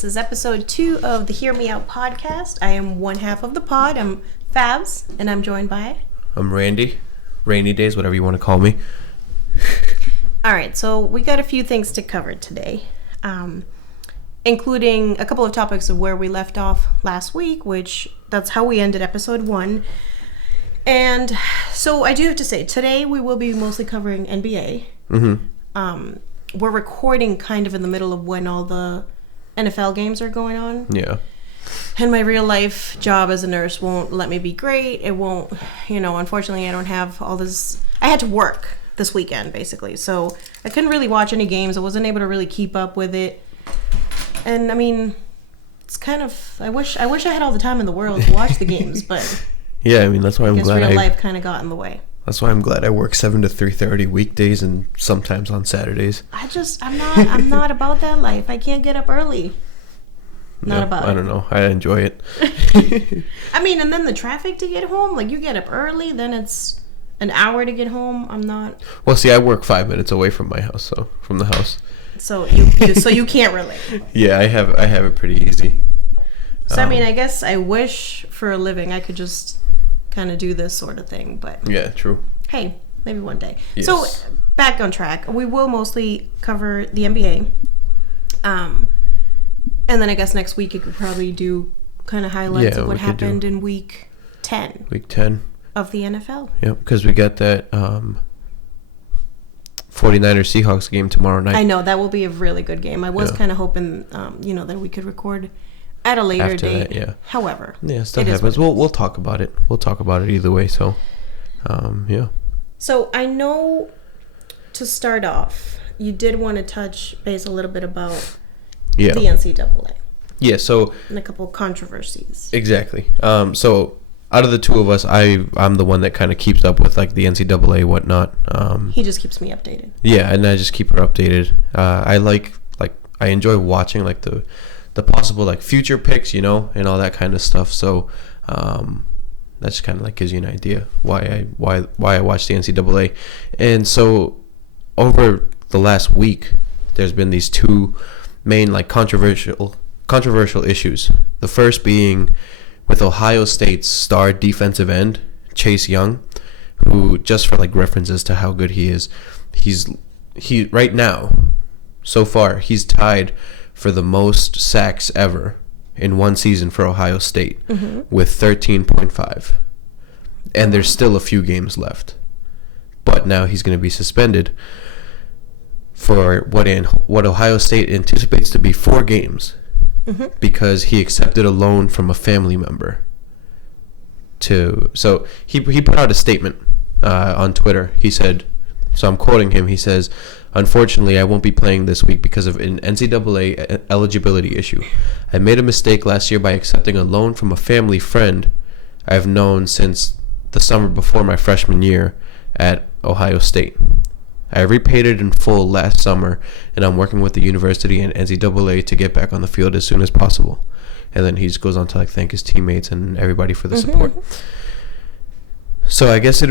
This is episode 2 of the Hear Me Out podcast. I am one half of the pod. I'm Fabs, and I'm joined by... I'm Randy. Rainy days, whatever you want to call me. All right, so we got a few things to cover today, including a couple of topics of where we left off last week, which that's how we ended episode 1. And so I do have to say, today we will be mostly covering NBA. Mm-hmm. We're recording kind of in the middle of when all the NFL games are going on. Yeah. And my real life job as a nurse won't let me be great. It won't, unfortunately I don't have all this. I had to work this weekend, basically. So I couldn't really watch any games. I wasn't able to really keep up with it. And I mean, it's kind of, I wish I had all the time in the world to watch the games, but yeah, I mean, that's why I'm glad real life kind of got in the way. That's why I'm glad I work 7 to 3:30 weekdays and sometimes on Saturdays. I'm not about that life. I can't get up early. I don't know. I enjoy it. I mean, and then the traffic to get home, like you get up early, then it's an hour to get home. I'm not. Well, see, I work 5 minutes away from my house, from the house. So you can't relate. Yeah, I have it pretty easy. So I mean, I guess I wish for a living I could just kind of do this sort of thing, but yeah, true. Hey, maybe one day. Yes. So back on track. We will mostly cover the NBA. And then I guess next week you could probably do kind of highlights of what happened in week 10. Week 10 of the NFL. Yep, because we got that 49ers Seahawks game tomorrow night. I know that will be a really good game. I was kind of hoping that we could record at a later date. That, yeah. However, stuff happens. We'll talk about it. We'll talk about it either way. So, yeah. So I know to start off, you did want to touch base a little bit about the NCAA. Yeah. So and a couple of controversies. Exactly. So out of the two of us, I'm the one that kind of keeps up with like the NCAA whatnot. He just keeps me updated. Yeah, and I just keep her updated. I enjoy watching like the possible like future picks, and all that kind of stuff. So that just kind of like gives you an idea why I watch the NCAA. And so over the last week, there's been these two main like controversial issues. The first being with Ohio State's star defensive end Chase Young, who, just for like references to how good he is, he right now so far he's tied for the most sacks ever in one season for Ohio State, with 13.5. And there's still a few games left. But now he's going to be suspended for what Ohio State anticipates to be 4 games, because he accepted a loan from a family member. So he put out a statement on Twitter. He said, so I'm quoting him, he says, "Unfortunately, I won't be playing this week because of an NCAA eligibility issue. I made a mistake last year by accepting a loan from a family friend I've known since the summer before my freshman year at Ohio State. I repaid it in full last summer, and I'm working with the university and NCAA to get back on the field as soon as possible." And then he just goes on to like thank his teammates and everybody for the support. So I guess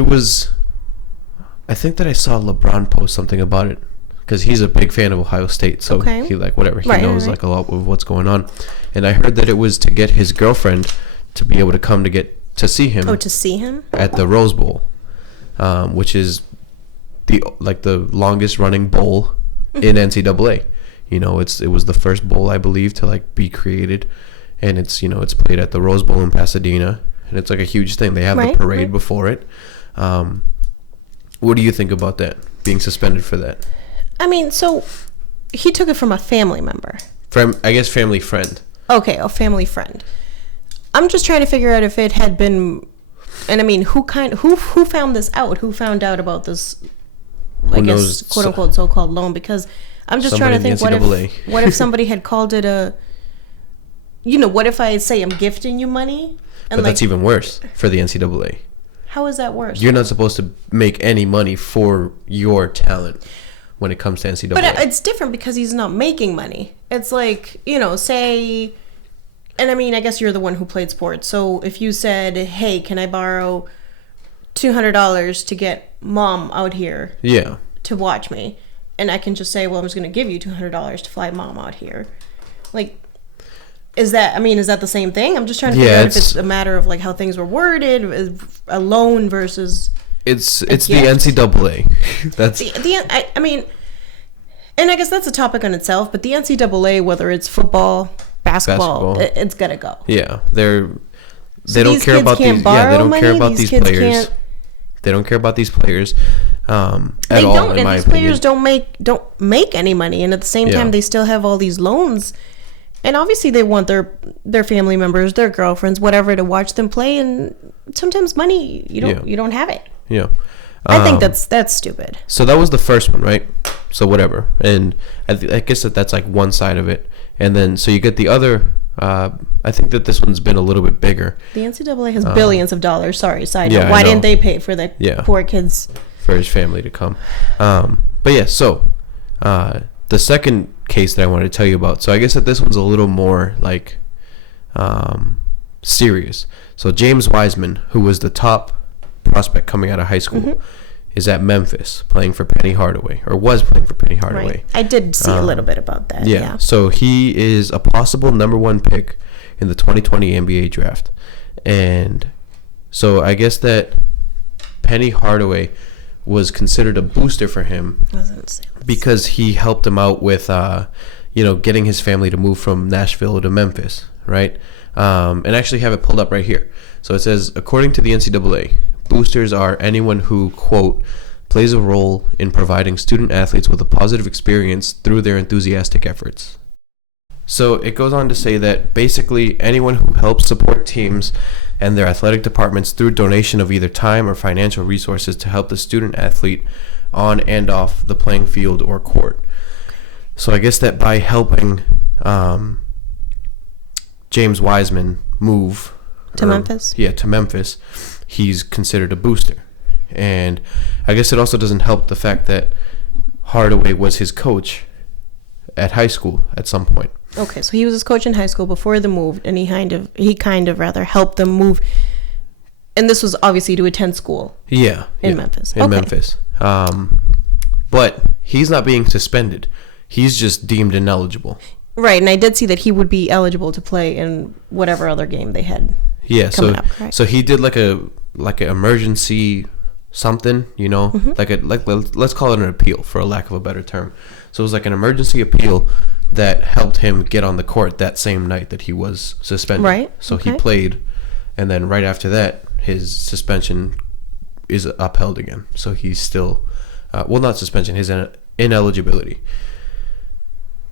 I think that I saw LeBron post something about it, because he's a big fan of Ohio State, so he like whatever, he knows like a lot of what's going on. And I heard that it was to get his girlfriend to be able to come to see him. Oh, to see him at the Rose Bowl, which is the longest running bowl in NCAA. It was the first bowl, I believe, to like be created, and it's it's played at the Rose Bowl in Pasadena, and it's like a huge thing. They have the parade before it. What do you think about that, being suspended for that? I mean, so he took it from a family member. I guess family friend. Okay, a family friend. I'm just trying to figure out if it had been, and I mean, who found this out? Who found out about this? I guess quote unquote so-called loan, because I'm just trying to think what if somebody had called it a, what if I say I'm gifting you money? And but that's even worse for the NCAA. How is that worse? You're not supposed to make any money for your talent when it comes to NCAA. But it's different because he's not making money. It's like, say, and I mean, I guess you're the one who played sports. So if you said, hey, can I borrow $200 to get mom out here to watch me? And I can just say, well, I'm just going to give you $200 to fly mom out here. Like, Is that the same thing? I'm just trying to figure out if it's a matter of like how things were worded, a loan versus. It's the NCAA. That's I mean, and I guess that's a topic on itself. But the NCAA, whether it's football, basketball. It's gonna go. Yeah, they don't care about these. Yeah, they don't care about these players. They don't care about these players at all. In my opinion, these players don't make any money, and at the same time, they still have all these loans. And obviously, they want their family members, their girlfriends, whatever, to watch them play. And sometimes money, you don't have it. Yeah, I think that's stupid. So that was the first one, right? So whatever, and I guess that's like one side of it, and then so you get the other. I think that this one's been a little bit bigger. The NCAA has billions of dollars. Sorry, side note. Why didn't they pay for the poor kids? For his family to come. But yeah, so the second case that I wanted to tell you about. So I guess that this one's a little more like serious. So James Wiseman, who was the top prospect coming out of high school, is at Memphis playing for Penny Hardaway, or was playing for Penny Hardaway. Right. I did see a little bit about that. Yeah. So he is a possible number 1 pick in the 2020 NBA draft. And so I guess that Penny Hardaway was considered a booster for him because he helped him out with, getting his family to move from Nashville to Memphis, right? And actually have it pulled up right here. So it says, according to the NCAA, boosters are anyone who, quote, plays a role in providing student athletes with a positive experience through their enthusiastic efforts. So it goes on to say that basically anyone who helps support teams and their athletic departments through donation of either time or financial resources to help the student athlete on and off the playing field or court. So I guess that by helping James Wiseman move to Memphis? Yeah, to Memphis, he's considered a booster. And I guess it also doesn't help the fact that Hardaway was his coach at high school at some point. Okay, so he was his coach in high school before the move, and he kind of helped them move. And this was obviously to attend school. Yeah, in Memphis. In Memphis. But he's not being suspended. He's just deemed ineligible. Right, and I did see that he would be eligible to play in whatever other game they had. Yeah, so he did like an emergency something, let's call it an appeal for a lack of a better term. So it was like an emergency appeal that helped him get on the court that same night that he was suspended. Right. So he played, and then right after that, his suspension is upheld again. So he's still, not suspension, his ineligibility.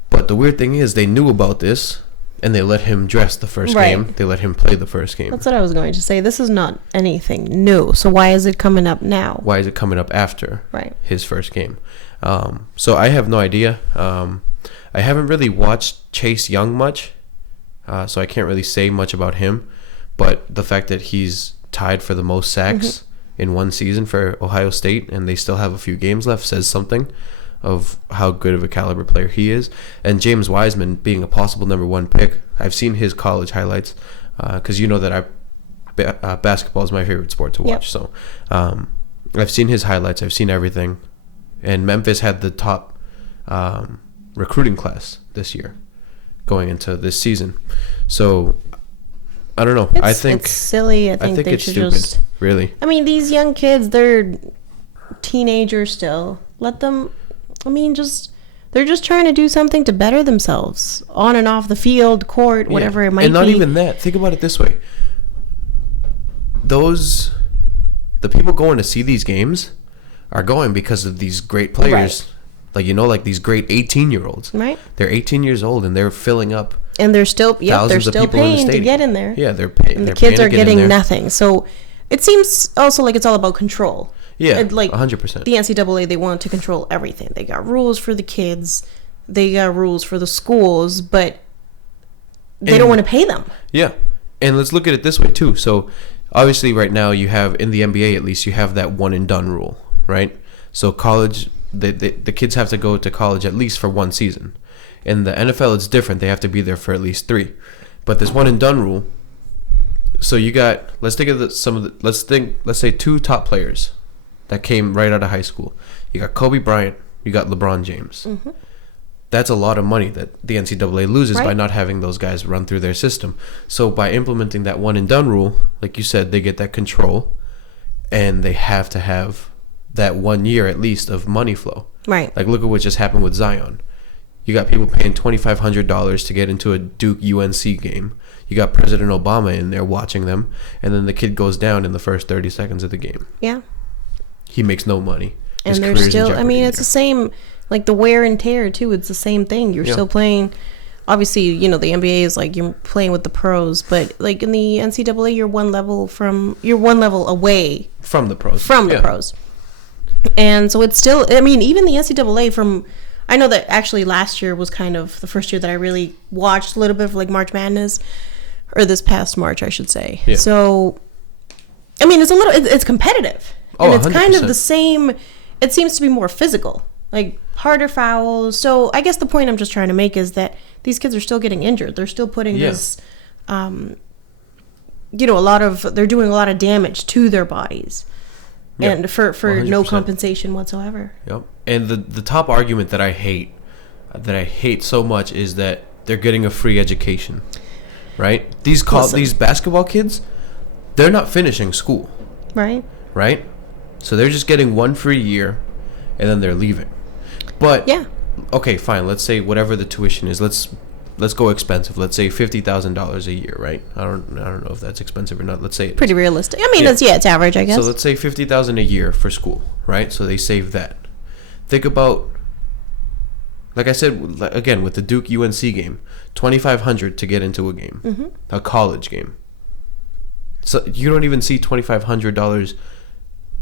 But the weird thing is, they knew about this, and they let him dress the first game. They let him play the first game. That's what I was going to say. This is not anything new. So why is it coming up now? Why is it coming up after his first game? So I have no idea. I haven't really watched Chase Young much, so I can't really say much about him. But the fact that he's tied for the most sacks in one season for Ohio State, and they still have a few games left, says something of how good of a caliber player he is. And James Wiseman being a possible number 1 pick, I've seen his college highlights, because you know that basketball is my favorite sport to watch. So I've seen his highlights, I've seen everything, and Memphis had the top recruiting class this year going into this season. So I don't know. I think it's silly. I think they it's should stupid. Really. I mean, these young kids, they're teenagers still. Let them. I mean, they're just trying to do something to better themselves on and off the field, court, whatever it might be. And not even that. Think about it this way. The people going to see these games are going because of these great players. Right. Like these great 18-year-olds. Right. They're 18 years old and they're filling up. And they're still paying to get in there. Yeah, they're paying. And the kids are getting nothing. So it seems also like it's all about control. Yeah, 100%. The NCAA, they want to control everything. They got rules for the kids. They got rules for the schools, but they don't want to pay them. Yeah. And let's look at it this way, too. So, obviously, right now, you have, in the NBA at least, you have that one-and-done rule, right? So, college, the kids have to go to college at least for 1 season. In the NFL, it's different. They have to be there for at least 3. But this one-and-done rule, so you got, let's say 2 top players that came right out of high school. You got Kobe Bryant, you got LeBron James. that's a lot of money that the NCAA loses by Right. not having those guys run through their system. So by implementing that one and done rule, like you said, they get that control, and they have to have that 1 year at least of money flow. Right. Like, look at what just happened with Zion. You got people paying $2,500 to get into a Duke UNC game. You got President Obama in there watching them, and then the kid goes down in the first 30 seconds of the game. Yeah. He makes no money. And His they're career's in still, I mean, jeopardy it's there. the same, like the wear and tear too. It's the same thing. You're Yeah. still playing. Obviously, you know, the NBA is like you're playing with the pros, but like in the NCAA, you're one level away From the pros. from the Yeah. pros. And so it's still, I mean, even the NCAA I know that actually last year was kind of the first year that I really watched a little bit of like March Madness, or this past March, I should say. Yeah. So, I mean, it's competitive. Oh, And it's kind of 100%. the same, it seems to be more physical, like harder fouls. So I guess the point I'm just trying to make is that these kids are still getting injured. They're still putting Yeah. this, you know, they're doing a lot of damage to their bodies. Yeah, And for no 100%. compensation whatsoever. Yep. And the top argument that I hate so much is that they're getting a free education, right? Listen. These basketball kids, they're not finishing school, Right? right? So they're just getting one free year, and then they're leaving. But Yeah. okay, fine. Let's say whatever the tuition is. Let's go expensive. Let's say $50,000 a year, right? I don't know if that's expensive or not. Let's say it is. Pretty realistic. I mean, Yeah. it's average, I guess. So let's say $50,000 a year for school, right? So they save that. Think about, like I said again with the Duke UNC game, $2,500 to get into a game, a college game. So you don't even see $2,500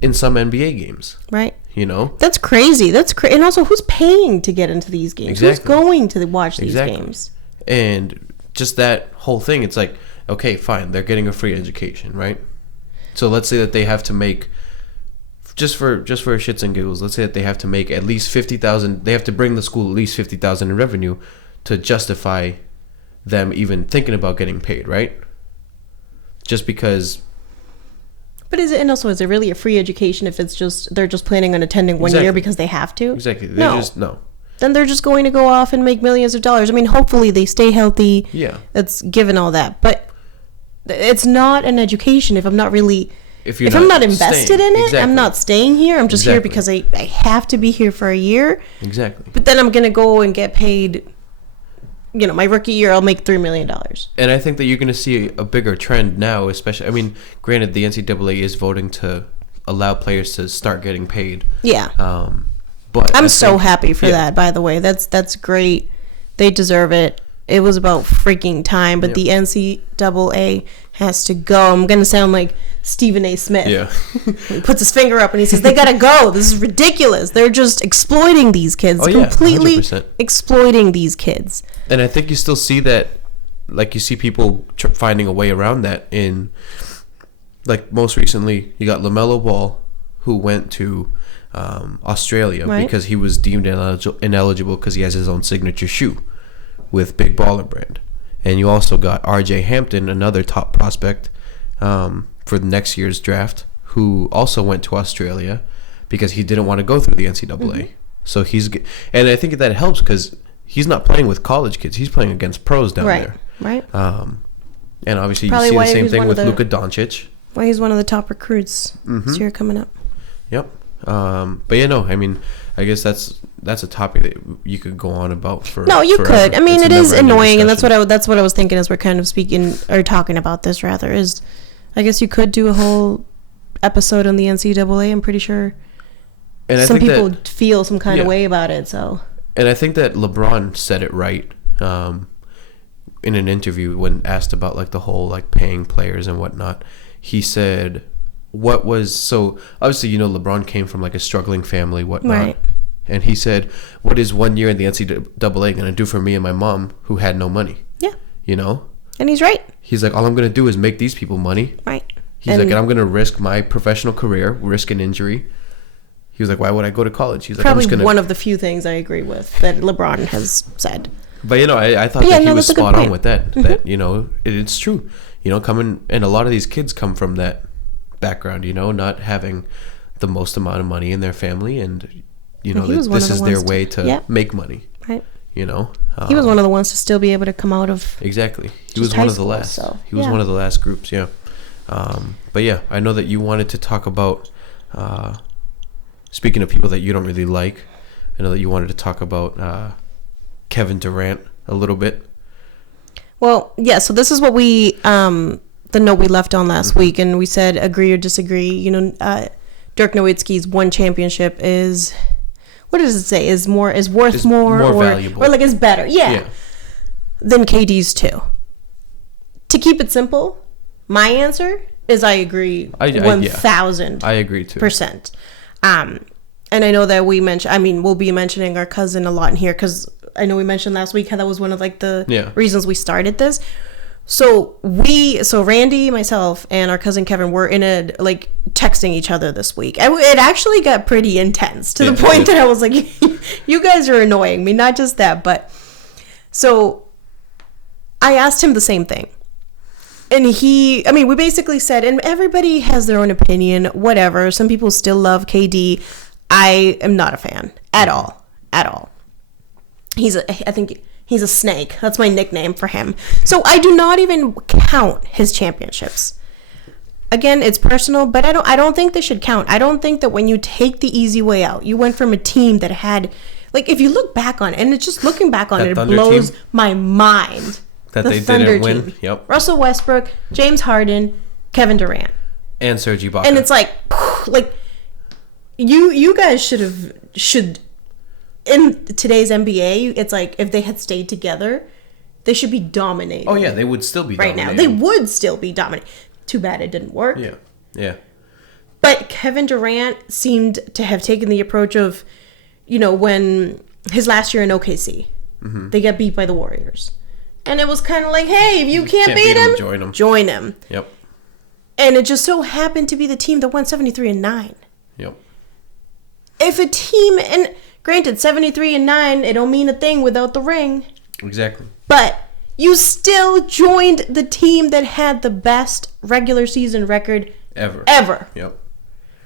in some NBA games. Right? You know, That's crazy. And also, who's paying to get into these games? Exactly. Who's going to watch these Exactly. games? And just that whole thing, it's like, okay, fine, they're getting a free education, right? So let's say that they have to make, just for shits and giggles, let's say that they have to make at least 50,000. They have to bring the school at least 50,000 in revenue to justify them even thinking about getting paid, right? Just because. But is it really a free education if they're just planning on attending one year Exactly. because they have to? Exactly. They No. just no. Then they're just going to go off and make millions of dollars. I mean, hopefully they stay healthy. Yeah. That's given all that. But it's not an education if I'm not really... If I'm not invested staying. in it, Exactly. I'm not staying here. I'm just here Exactly. because I have to be here for a year. Exactly. But then I'm going to go and get paid, you know, my rookie year, I'll make $3 million. And I think that you're going to see a bigger trend now, especially, I mean, granted, the NCAA is voting to allow players to start getting paid. Yeah. But I'm I so think- happy for yeah. that, by the way. That's great. They deserve it. It was about freaking time, but Yep. the NCAA has to go. I'm going to sound like Stephen A. Smith. Yeah. He puts his finger up and he says, they got to go. This is ridiculous. They're just exploiting these kids. Oh, yeah, completely 100%. exploiting these kids. And I think you still see that, like, you see people finding a way around that in, like, most recently, you got LaMelo Ball, who went to Australia Right. because he was deemed ineligible because he has his own signature shoe with Big Baller Brand. And you also got RJ Hampton, another top prospect for the next year's draft, who also went to Australia because he didn't want to go through the NCAA. Mm-hmm. So and I think that helps because he's not playing with college kids; he's playing against pros down Right. there. Right. And obviously, Probably you see why the same he's thing one with of the- Luka Doncic. Well, he's one of the top recruits Mm-hmm. this year coming up. Yep. But yeah, no, I mean, I guess that's a topic that you could go on about for. No, you forever. could. I mean, It's it a is never-ending annoying, and that's discussion. what I was thinking as we're kind of speaking or talking about this. Rather, is I guess you could do a whole episode on the NCAA. I'm pretty sure And I some think people that, feel some kind of yeah. way about it. So and I think that LeBron said it right in an interview when asked about like the whole like paying players and whatnot. He said, "What was so obviously LeBron came from like a struggling family, whatnot." Right. And he said, "What is 1 year in the NCAA going to do for me and my mom who had no money?" yeah, You know? and he's right. He's like, all I'm going to do is make these people money. Right. He's And like, and I'm going to risk my professional career, risk an injury. He was like, why would I go to college? He's like, I'm probably just going one to. of the few things I agree with that LeBron has said. But, I thought But yeah, that he no, was that's a good spot on point. with that. That, it's true. And a lot of these kids come from that background, not having the most amount of money in their family. And, he was one this of the is their ones way to- to yeah. make money. Right. you know. He was one of the ones to still be able to come out of. Exactly. He was one of the last. So, he was one of the last groups, yeah. But yeah, I know that you wanted to talk about, speaking of people that you don't really like, I know that you wanted to talk about Kevin Durant a little bit. Well, yeah, so this is what we, the note we left on last week, and we said agree or disagree. You know, Dirk Nowitzki's one championship is, what does it say? Is worth more or valuable. Or like is better. Yeah. Than KD's two. To keep it simple, my answer is I agree 1,000%. I agree too. And I know that we'll be mentioning our cousin a lot in here because I know we mentioned last week how that was one of like the reasons we started this. So Randy, myself, and our cousin Kevin were texting each other this week. And it actually got pretty intense to the point that I was like, you guys are annoying me. Not just that, but so I asked him the same thing. And we basically said, and everybody has their own opinion, whatever. Some people still love KD. I am not a fan at all. I think he's a snake. That's my nickname for him. So I do not even count his championships. Again, it's personal, but I don't think they should count. I don't think that when you take the easy way out, you went from a team that had, like, if you look back on it, and it's just looking back on it blows my mind. That they didn't win. Yep. Russell Westbrook, James Harden, Kevin Durant, and Serge Ibaka. And it's like you guys should in today's NBA, it's like if they had stayed together, they should be dominating. Oh yeah, they would still be right dominating. Now. They would still be dominating. Too bad it didn't work. Yeah. But Kevin Durant seemed to have taken the approach of, when his last year in OKC, they got beat by the Warriors. And it was kind of like, hey, if you can't beat him, join him. Yep. And it just so happened to be the team that won 73-9. Yep. If a team, and granted, 73-9, it don't mean a thing without the ring. Exactly. But you still joined the team that had the best regular season record ever. Yep.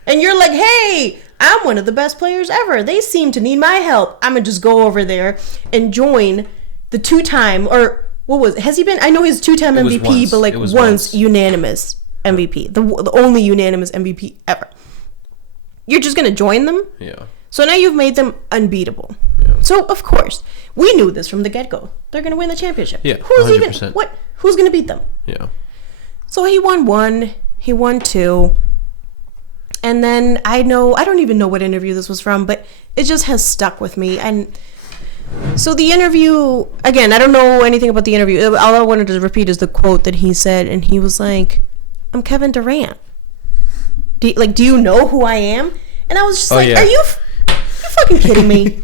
And you're like, hey, I'm one of the best players ever. They seem to need my help. I'm going to just go over there and join the two-time, or what was it? Has he been? I know he's two-time MVP, but once unanimous MVP. The only unanimous MVP ever. You're just going to join them? Yeah. So now you've made them unbeatable. Yeah. So, of course, we knew this from the get-go. They're going to win the championship. Yeah, 100%. Who's going to beat them? Yeah. So he won one. He won two. And then I don't even know what interview this was from, but it just has stuck with me. And so the interview, again, I don't know anything about the interview. All I wanted to repeat is the quote that he said, and he was like, I'm Kevin Durant. Do you know who I am? And I was just are you fucking kidding me?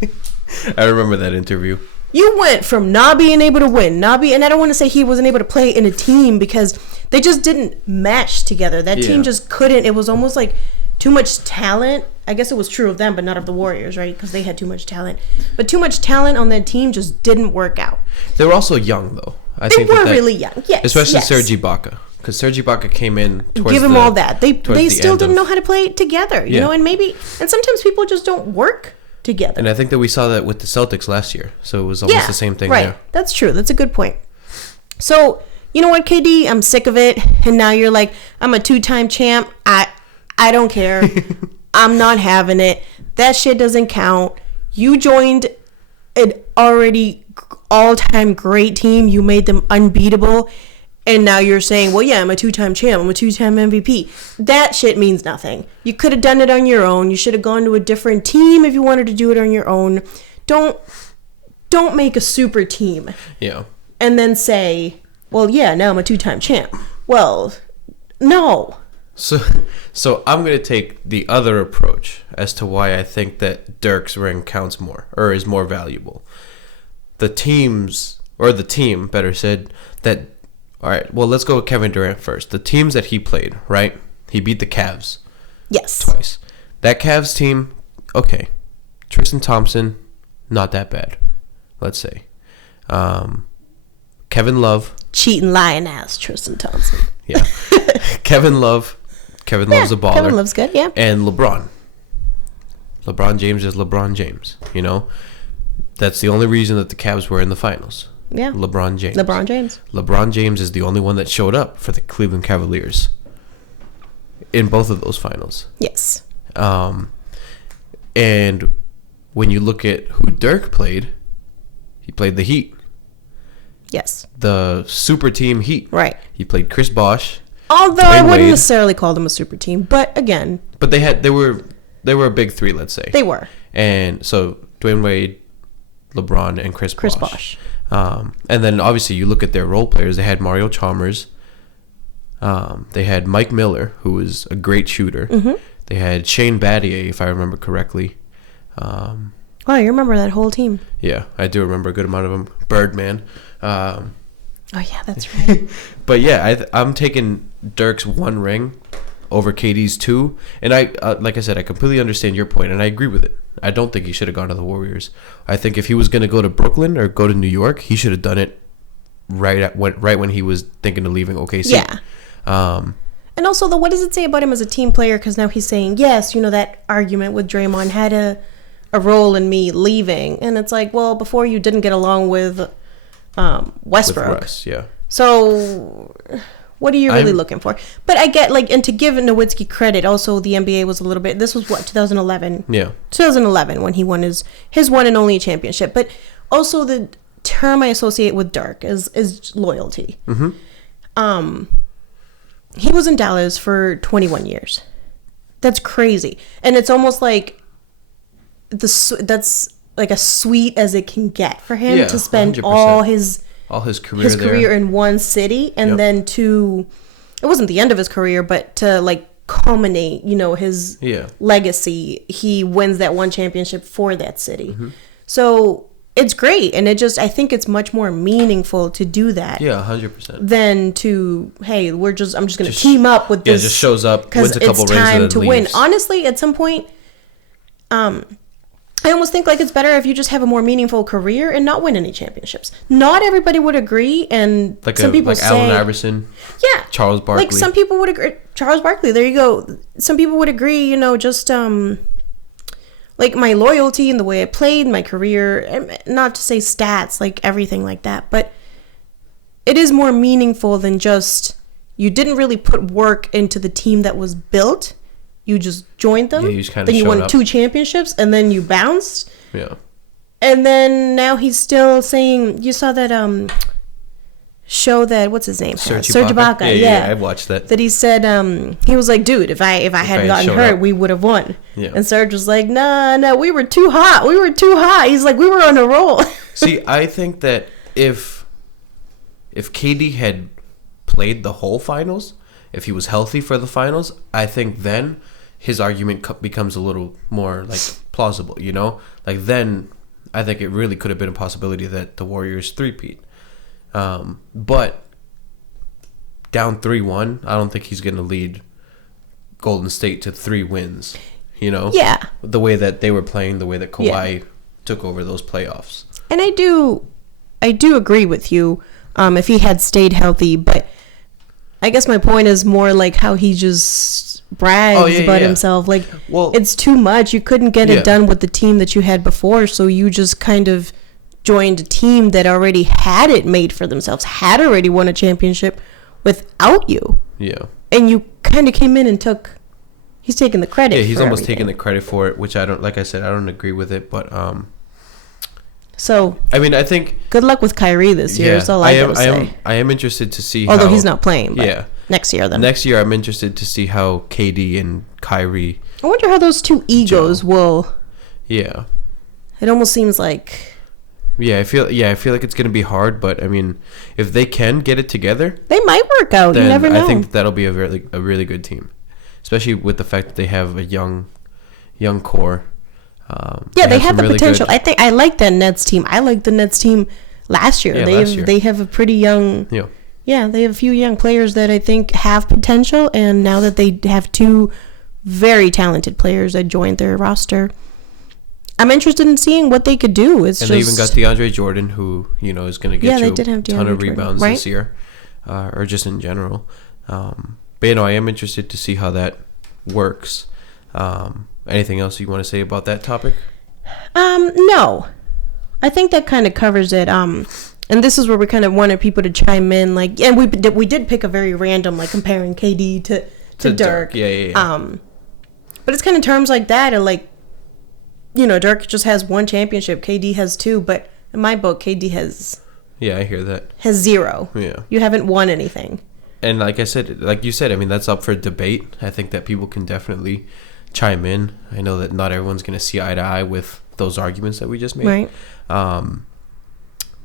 I remember that interview. You went from not being able to win, and I don't want to say he wasn't able to play in a team because they just didn't match together. That team just couldn't. It was almost like too much talent. I guess it was true of them, but not of the Warriors, right? Because they had too much talent. But too much talent on that team just didn't work out. They were also young, though. They were really young, yes. Especially Serge Ibaka. Because Serge Ibaka came in towards give him all that. They still didn't know how to play together, you know? And sometimes people just don't work together. And I think that we saw that with the Celtics last year. So it was almost the same thing there. That's true. That's a good point. So, you know what, KD? I'm sick of it. And now you're like, I'm a two-time champ. I don't care. I'm not having it. That shit doesn't count. You joined an already all-time great team. You made them unbeatable. And now you're saying, well, yeah, I'm a two-time champ. I'm a two-time MVP. That shit means nothing. You could have done it on your own. You should have gone to a different team if you wanted to do it on your own. Don't make a super team. Yeah. And then say, well, yeah, now I'm a two-time champ. Well, no. So I'm going to take the other approach as to why I think that Dirk's ring counts more, or is more valuable. The team, better said, that... All right, well, let's go with Kevin Durant first. The teams that he played, right? He beat the Cavs. Yes. Twice. That Cavs team, okay. Tristan Thompson, not that bad, let's say. Kevin Love. Cheating, lying ass Tristan Thompson. Yeah. Kevin Love. Kevin Love's a baller. Kevin Love's good, yeah. And LeBron. LeBron James is LeBron James, you know? That's the only reason that the Cavs were in the finals. Yeah. LeBron James. LeBron James is the only one that showed up for the Cleveland Cavaliers in both of those finals. Yes. And when you look at who Dirk played, he played the Heat. Yes. The super team Heat. Right. He played Chris Bosh. Although I wouldn't necessarily call them a super team, but again. But they were a big three, let's say. They were. And so Dwayne Wade, LeBron, and Chris Bosh. And then obviously you look at their role players. They had Mario Chalmers. They had Mike Miller, who was a great shooter. Mm-hmm. They had Shane Battier, if I remember correctly. Oh, you remember that whole team? Yeah, I do remember a good amount of them. Birdman. Oh, yeah, that's right. But yeah, I'm taking Dirk's 1 ring over KD's 2. And I, like I said, I completely understand your point, and I agree with it. I don't think he should have gone to the Warriors. I think if he was going to go to Brooklyn or go to New York, he should have done it right when he was thinking of leaving OKC. Yeah. And also, what does it say about him as a team player? Because now he's saying, yes, that argument with Draymond had a role in me leaving. And it's like, well, before you didn't get along with Westbrook. With Russ, yeah. So what are you really looking for? But I get, and to give Nowitzki credit, also the NBA was a little bit, this was what, 2011? Yeah. 2011 when he won his one and only championship. But also the term I associate with Dirk is loyalty. Mm-hmm. He was in Dallas for 21 years. That's crazy. And it's almost like that's like as sweet as it can get for him to spend 100%. all his career in one city, and then it wasn't the end of his career, but to culminate, his legacy. He wins that one championship for that city. Mm-hmm. So it's great, and I think it's much more meaningful to do that. Yeah, 100%. Than to, hey, I'm just going to team up with this. Yeah, just shows up, wins a couple rings, and then leaves. Because it's time to win. Honestly, at some point, I almost think it's better if you just have a more meaningful career and not win any championships. Not everybody would agree, and some people say Allen Iverson. Yeah, Charles Barkley. Some people would agree. Charles Barkley. There you go. Some people would agree. Just my loyalty and the way I played my career, and not to say stats, everything like that, but it is more meaningful than just you didn't really put work into the team that was built. You just joined them. Yeah, you just kind of then you won 2 championships, and then you bounced. Yeah. And then now he's still saying, you saw that show that, what's his name? Serge Ibaka. Yeah, I've watched that. That he said, he was like, dude, if I hadn't gotten hurt, we would have won. Yeah. And Serge was like, nah, we were too hot. He's like, we were on a roll. See, I think that if KD had played the whole finals, if he was healthy for the finals, I think then his argument becomes a little more plausible, then I think it really could have been a possibility that the Warriors three-peat. But down 3-1, I don't think he's going to lead Golden State to 3 wins, Yeah. The way that they were playing, the way that Kawhi took over those playoffs. And I do agree with you if he had stayed healthy, but I guess my point is more how he just brags about himself. It's too much. You couldn't get it done with the team that you had before, so you just kind of joined a team that already had it made for themselves, had already won a championship without you. Yeah. And you kind of came in and he's taking the credit. Yeah, he's for almost everything. taking the credit for it, which I don't agree with it, but so I mean, I think good luck with Kyrie this year. That's all I gotta say. I am interested to see. Although he's not playing. But next year, then. Next year, I'm interested to see how KD and Kyrie. I wonder how those two egos will. Yeah. It almost seems like. Yeah, I feel like it's gonna be hard, but I mean, if they can get it together, they might work out. You never know. I think that'll be a really good team, especially with the fact that they have a young core. They have the really potential. I like that Nets team. I like the Nets team last year. They have a pretty young. Yeah, they have a few young players that I think have potential, and now that they have 2 very talented players that joined their roster, I'm interested in seeing what they could do. They even got DeAndre Jordan, who is going to get you a ton of rebounds right? this year, or just in general. But I am interested to see how that works. Anything else you want to say about that topic? No. I think that kind of covers it. And this is where we kind of wanted people to chime in, like, and we did pick a very random, like, comparing KD to Dirk. Yeah. But it's kind of terms like that, and like, you know, Dirk just has 1 championship, KD has 2, but in my book, KD has. Yeah, I hear that. Has 0. Yeah. You haven't won anything. And like I said, like you said, I mean, that's up for debate. I think that people can definitely chime in. I know that not everyone's going to see eye to eye with those arguments that we just made. Right.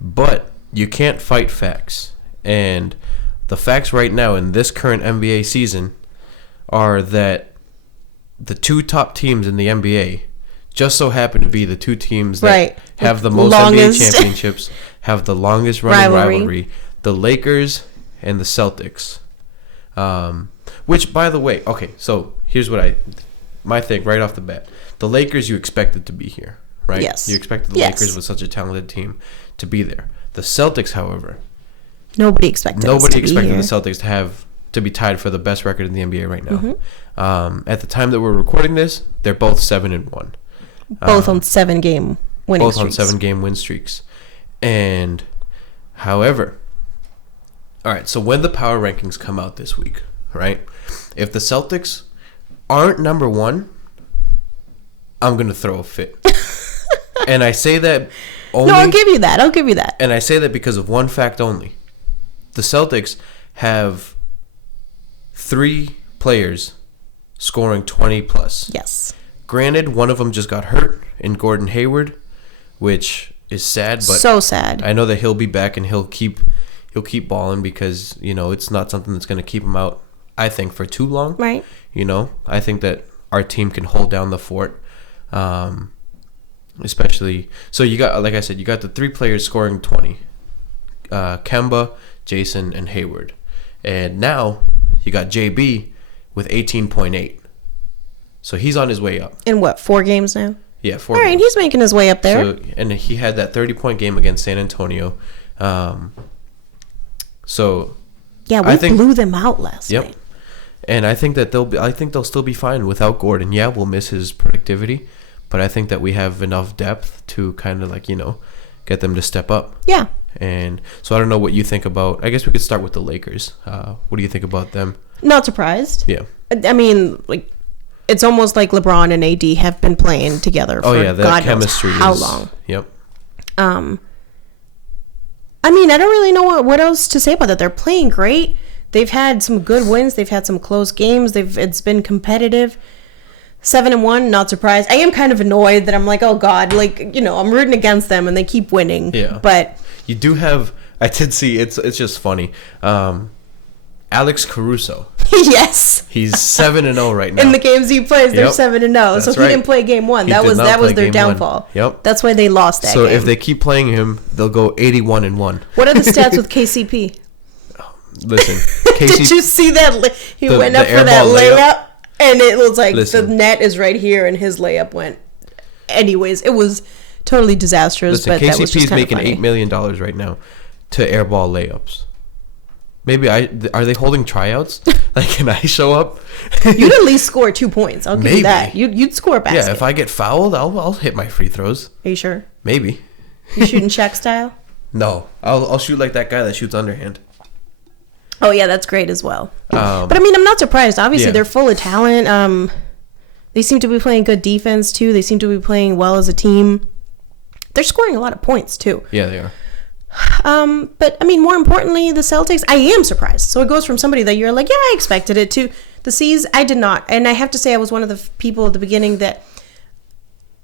But you can't fight facts. And the facts right now in this current NBA season are that the 2 top teams in the NBA just so happen to be the 2 teams that have the most NBA championships, have the longest running rivalry, the Lakers and the Celtics. Which, by the way, okay, so here's what my thing right off the bat. The Lakers, you expected to be here, right? Yes. You expected the Lakers with such a talented team to be there. The Celtics, however, nobody expected the Celtics to be tied for the best record in the NBA right now. Mm-hmm. At the time that we're recording this, they're both 7-1. Both on 7-game winning streaks. Both on 7-game win streaks. And, however, all right, so when the power rankings come out this week, right, if the Celtics aren't number 1, I'm going to throw a fit. And I say that only... No, I'll give you that. And I say that because of one fact only. The Celtics have 3 players scoring 20+. Yes. Granted, one of them just got hurt in Gordon Hayward, which is sad. But so sad. I know that he'll be back and he'll keep balling because, you know, it's not something that's going to keep him out, I think, for too long. Right. You know, I think that our team can hold down the fort, especially. So you got, like I said, you got the 3 players scoring 20, Kemba, Jason, and Hayward. And now you got JB with 18.8. So he's on his way up. In what, 4 games now? Yeah, 4 All right, games. he's making his way up there. So, and he had that 30-point game against San Antonio. So yeah, we blew them out last night. And I think that they'll still be fine without Gordon. Yeah, we'll miss his productivity, but I think that we have enough depth to kind of, like, you know, get them to step up. Yeah. And so I don't know what you think about. I guess we could start with the Lakers. What do you think about them? Not surprised. Yeah. I mean, like, it's almost like LeBron and AD have been playing together for God knows how long. Yep. I mean, I don't really know what else to say about that. They're playing great. They've had some good wins. They've had some close games. It's been competitive. 7-1, not surprised. I am kind of annoyed that I'm like, oh God, like, you know, I'm rooting against them and they keep winning. Yeah. But you do have. I did see. It's just funny. Alex Caruso. Yes. He's 7-0 right now. In the games he plays, they're 7-0. So he didn't play game 1. That was their downfall. Yep. That's why they lost that game. So if they keep playing him, they'll go 81-1. What are the stats with KCP? Listen, did you see that? He went up for that layup, and it was like the net is right here, and his layup went. Anyways, it was totally disastrous. Listen, but that was KCP just is making $8 million right now to airball layups. Maybe are they holding tryouts? Like, can I show up? You'd at least score 2 points. I'll give you that. You'd score a basket. Yeah, if I get fouled, I'll hit my free throws. Are you sure? Maybe. You shooting Shaq style? No, I'll shoot like that guy that shoots underhand. Oh yeah, that's great as well. But I mean, I'm not surprised. Obviously, they're full of talent. They seem to be playing good defense too. They seem to be playing well as a team. They're scoring a lot of points too. Yeah, they are. But I mean, more importantly, the Celtics, I am surprised. So it goes from somebody that you're like, yeah, I expected it, to the C's, I did not. And I have to say, I was one of the people at the beginning that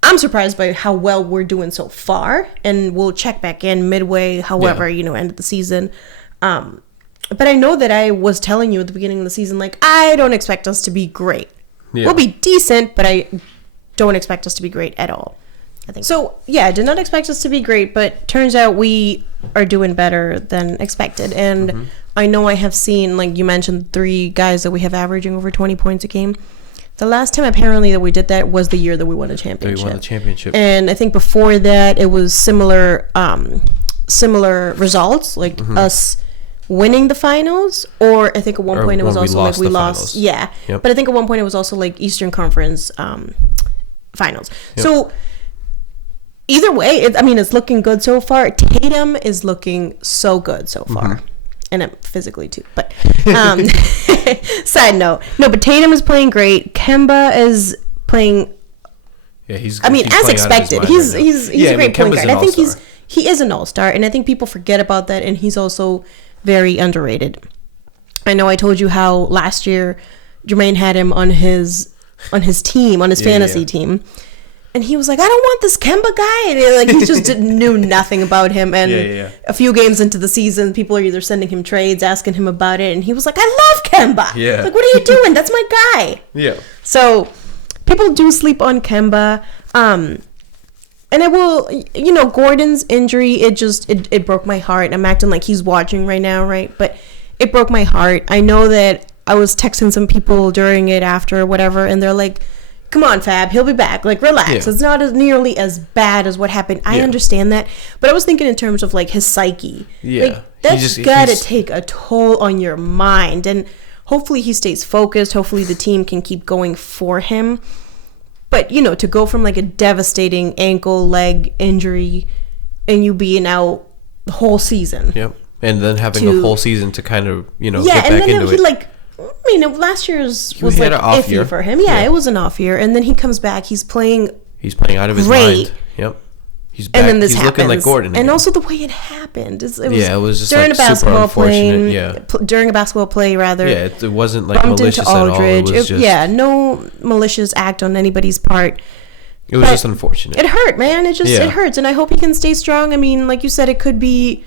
I'm surprised by how well we're doing so far. And we'll check back in midway, however, end of the season. But I know that I was telling you at the beginning of the season, like, I don't expect us to be great. Yeah. We'll be decent, but I don't expect us to be great at all. I think so. Yeah, I did not expect us to be great, but turns out we are doing better than expected. And I know I have seen, like you mentioned, 3 guys that we have averaging over 20 points a game. The last time apparently that we did that was the year that we won a championship. We won the championship. And I think before that it was similar results, like us winning the finals, or I think at one point it was also like we lost. Yeah. Yep. But I think at one point it was also like Eastern Conference finals. Yep. So either way, it's looking good so far. Tatum is looking so good so far. And physically too, but side note, no, but Tatum is playing great. Kemba is playing. Yeah, he's as expected. He's a great point guard. I think he is an all-star, and I think people forget about that. And he's also very underrated. I know I told you how last year Jermaine had him on his team, on his fantasy team. And he was like, I don't want this Kemba guy. And he just knew nothing about him. And a few games into the season, people are either sending him trades, asking him about it. And he was like, I love Kemba. Yeah. Like, what are you doing? That's my guy. Yeah. So people do sleep on Kemba. And I will, Gordon's injury, it broke my heart. I'm acting like he's watching right now, right? But it broke my heart. I know that I was texting some people during it after or whatever, and they're like, come on, Fab, he'll be back. Like, relax. Yeah. It's not nearly as bad as what happened. I understand that. But I was thinking in terms of, like, his psyche. Yeah. Like, that's got to take a toll on your mind. And hopefully he stays focused. Hopefully the team can keep going for him. But, to go from, like, a devastating ankle, leg injury and you being out the whole season. Yep. And then having a whole season to kind of, get back into it. Yeah, and then he, like... last year's was like iffy year for him. Yeah, it was an off year, and then he comes back. He's playing out of his mind. Yep, he's back. And then this he's happens. Looking like Gordon again. And also the way it happened. It was just during like a basketball play. Yeah, during a basketball play, rather. Yeah, it wasn't like malicious at all. It was just no malicious act on anybody's part. It was just unfortunate. It hurt, man. It hurts, and I hope he can stay strong. I mean, like you said, it could be.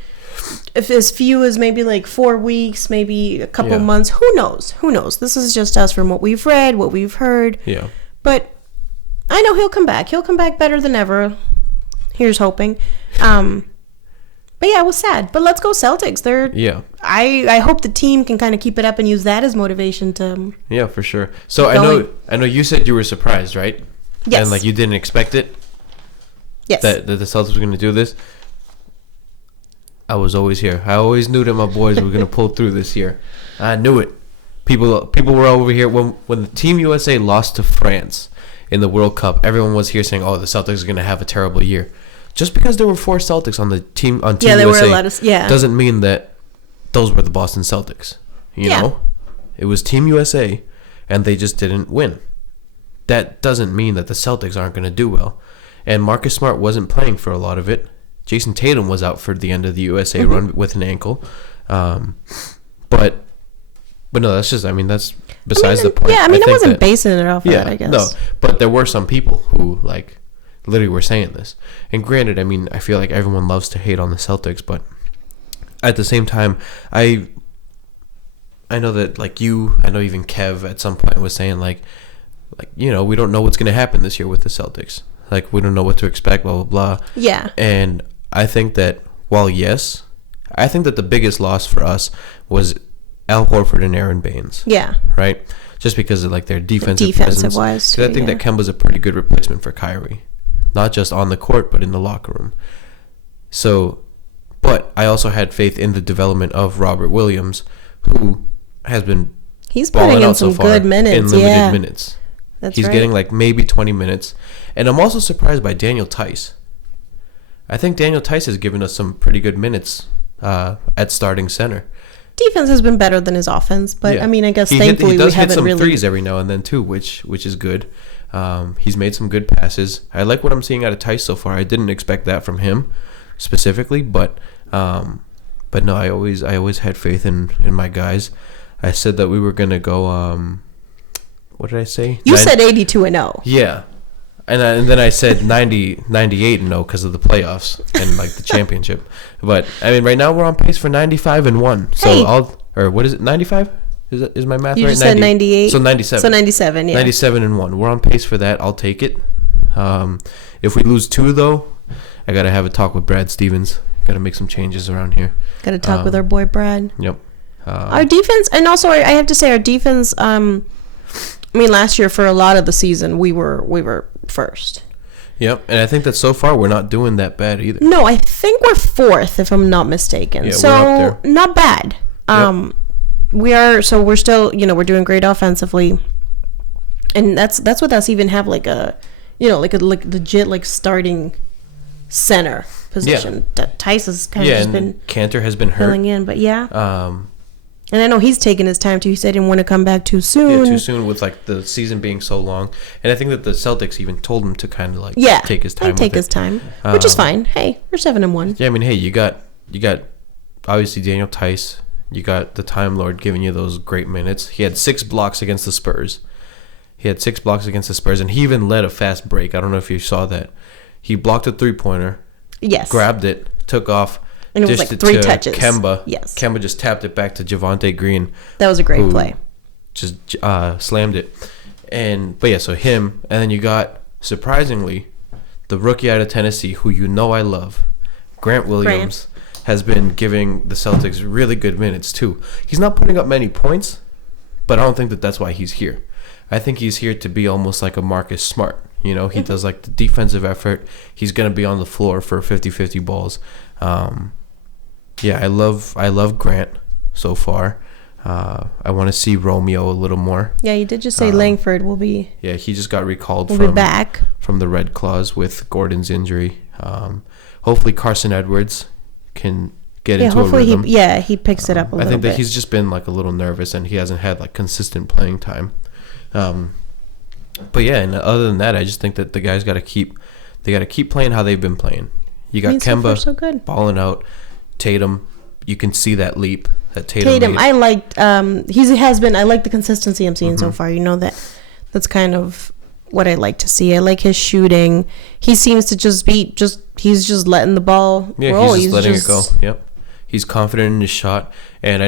If as few as maybe like 4 weeks, maybe a couple months, who knows? This is just us from what we've read, what we've heard. Yeah. But I know he'll come back. He'll come back better than ever. Here's hoping. But yeah, it was sad. But let's go Celtics. I hope the team can kind of keep it up and use that as motivation to. Yeah, for sure. So I know you said you were surprised, right? Yes. And like you didn't expect it. Yes. That the Celtics were going to do this. I was always here. I always knew that my boys were going to pull through this year. I knew it. People were over here when the Team USA lost to France in the World Cup. Everyone was here saying, "Oh, the Celtics are going to have a terrible year." Just because there were 4 Celtics on Team USA were a lot of, doesn't mean that those were the Boston Celtics. You know, it was Team USA, and they just didn't win. That doesn't mean that the Celtics aren't going to do well. And Marcus Smart wasn't playing for a lot of it. Jason Tatum was out for the end of the USA run with an ankle. But no, that's just, that's besides the point. Yeah, I wasn't basing it off of that, I guess. No, but there were some people who, like, literally were saying this. And granted, I feel like everyone loves to hate on the Celtics, but at the same time, I know that, like, I know even Kev at some point was saying, like, we don't know what's going to happen this year with the Celtics. Like, we don't know what to expect, blah, blah, blah. Yeah. And I think that, I think that the biggest loss for us was Al Horford and Aaron Baines. Yeah. Right? Just because of, like, their defensive presence. Wise, because I think that Kemba's a pretty good replacement for Kyrie. Not just on the court, but in the locker room. So, but I also had faith in the development of Robert Williams, who has been He's putting in some good minutes. In limited minutes. He's right. getting like maybe 20 minutes. And I'm also surprised by Daniel Tice. I think Daniel Tice has given us some pretty good minutes at starting center. Defense has been better than his offense, but I guess thankfully we haven't really. He does hit some threes every now and then too, which is good. He's made some good passes. I like what I'm seeing out of Tice so far. I didn't expect that from him specifically, but no, I always had faith in my guys. I said that we were gonna go. What did I say? You said 82-0. Yeah. And then I said 98-0 because of the playoffs and like the championship. But right now we're on pace for 95-1. So what is it? 95? Is my math right? You just said 98. So 97. So 97, yeah. 97-1. We're on pace for that. I'll take it. If we lose 2 though, I gotta have a talk with Brad Stevens. Gotta make some changes around here. Gotta talk with our boy Brad. Yep. Our defense, and also I have to say our defense. Last year for a lot of the season we were first. Yep, and I think that so far we're not doing that bad either. No, I think we're 4th if I'm not mistaken. Yeah, so we're up there. Not bad. Yep. We're still we're doing great offensively, and that's with us even have like a like legit like starting center position. Tice has kind of just been Cantor has been hurt. filling in, but and I know he's taking his time too. He said he didn't want to come back too soon. Yeah, too soon with like the season being so long, and I think that the Celtics even told him to kind of like take his time. Take his time, which is fine. Hey, we're 7-1. Yeah, I mean, hey, you got obviously Daniel Tice. You got the Time Lord giving you those great minutes. He had 6 blocks against the Spurs. And he even led a fast break. I don't know if you saw that. He blocked a 3-pointer. Yes. Grabbed it, took off. And it was like 3 touches. Kemba. Yes. Kemba just tapped it back to Javonte Green. That was a great play. Just slammed it. So him. And then you got, surprisingly, the rookie out of Tennessee, who you know I love, Grant Williams, has been giving the Celtics really good minutes, too. He's not putting up many points, but I don't think that that's why he's here. I think he's here to be almost like a Marcus Smart. You know, he does like the defensive effort. He's going to be on the floor for 50-50 balls. I love Grant so far. I want to see Romeo a little more. Yeah, you did just say Langford will be. Yeah, he just got recalled back from the Red Claws with Gordon's injury. Hopefully Carson Edwards can get into a rhythm. He picks it up a little bit. I think that he's just been like a little nervous and he hasn't had like consistent playing time. But yeah, and other than that, I just think that the guys got to keep playing how they've been playing. You got Kemba balling out, Tatum. You can see that leap that Tatum made. I liked. He has been. I like the consistency I'm seeing so far. You know that's kind of what I like to see. I like his shooting. He seems to just be he's just letting the ball roll. He's just letting it go. Yep. He's confident in his shot, and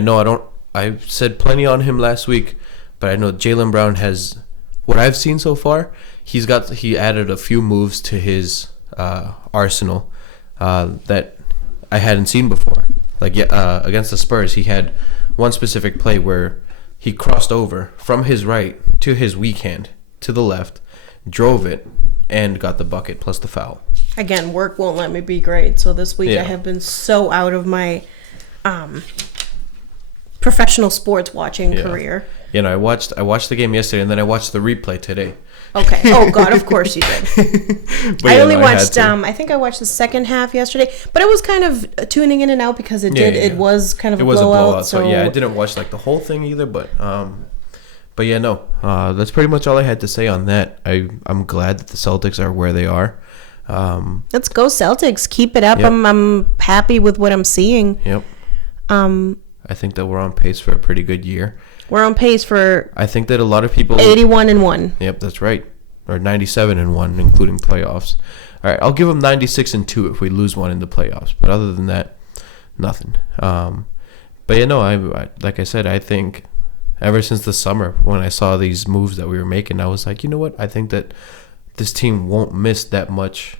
I said plenty on him last week, but I know Jaylen Brown has. What I've seen so far, he added a few moves to his arsenal that I hadn't seen before. Like against the Spurs, he had one specific play where he crossed over from his right to his weak hand to the left, drove it, and got the bucket plus the foul. Again, work won't let me be great. So this week I have been so out of my professional sports watching career. You know, I watched the game yesterday, and then I watched the replay today. Okay. Oh God, of course you did. I only watched. I think I watched the second half yesterday, but it was kind of tuning in and out because it was kind of a blowout. So I didn't watch like the whole thing either, but that's pretty much all I had to say on that. I'm glad that the Celtics are where they are. Let's go Celtics! Keep it up. Yep. I'm happy with what I'm seeing. Yep. I think that we're on pace for a pretty good year. We're on pace for. I think that a lot of people. 81-1. Yep, that's right. Or 97-1, including playoffs. All right, I'll give them 96-2 if we lose one in the playoffs. But other than that, nothing. I like I said, I think ever since the summer when I saw these moves that we were making, I was like, you know what? I think that this team won't miss that much.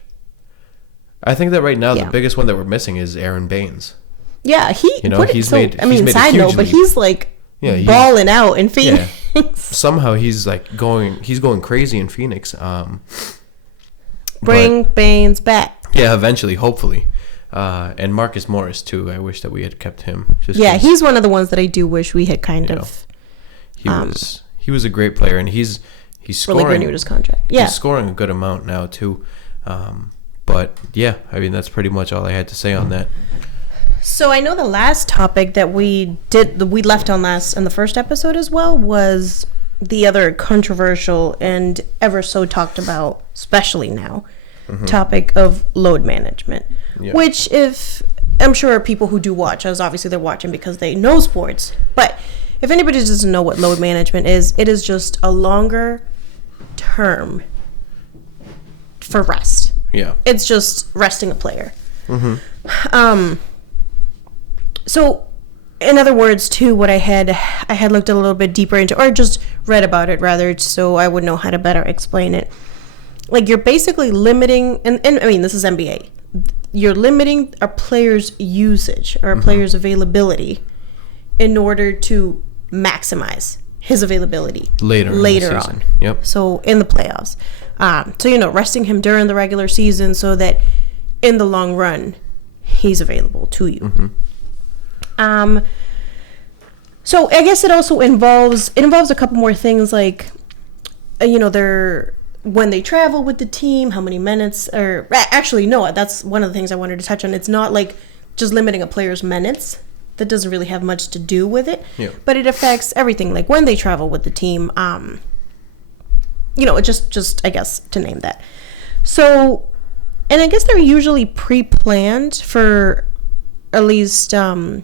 I think that right now the biggest one that we're missing is Aaron Baines. Yeah, he's made side note, but he's like. Yeah, balling out in Phoenix. Yeah. Somehow he's going crazy in Phoenix. Bring Baines back. Yeah, eventually, hopefully. And Marcus Morris too. I wish that we had kept him. He's one of the ones that I do wish we had kind of. He was a great player, and he's scoring. Really renewed his contract. Yeah, he's scoring a good amount now too. But yeah, I mean that's pretty much all I had to say on that. So I know the last topic that we left on in the first episode as well was the other controversial and ever so talked about, especially now, topic of load management. Yeah. Which, if I'm sure people who do watch, as obviously they're watching because they know sports, but if anybody doesn't know what load management is, it is just a longer term for rest. Yeah, it's just resting a player. So, in other words, too, what I had looked a little bit deeper into, or just read about it, rather, so I would know how to better explain it. Like, you're basically limiting, and I mean, this is NBA. You're limiting a player's usage or a player's availability in order to maximize his availability later on. Yep. So, in the playoffs. Resting him during the regular season so that in the long run, he's available to you. So I guess it also involves a couple more things like, when they travel with the team, how many minutes, or actually, no, that's one of the things I wanted to touch on. It's not like just limiting a player's minutes. That doesn't really have much to do with it. Yeah. But it affects everything, like when they travel with the team, it just, I guess, to name that. So, and I guess they're usually pre-planned for at least, a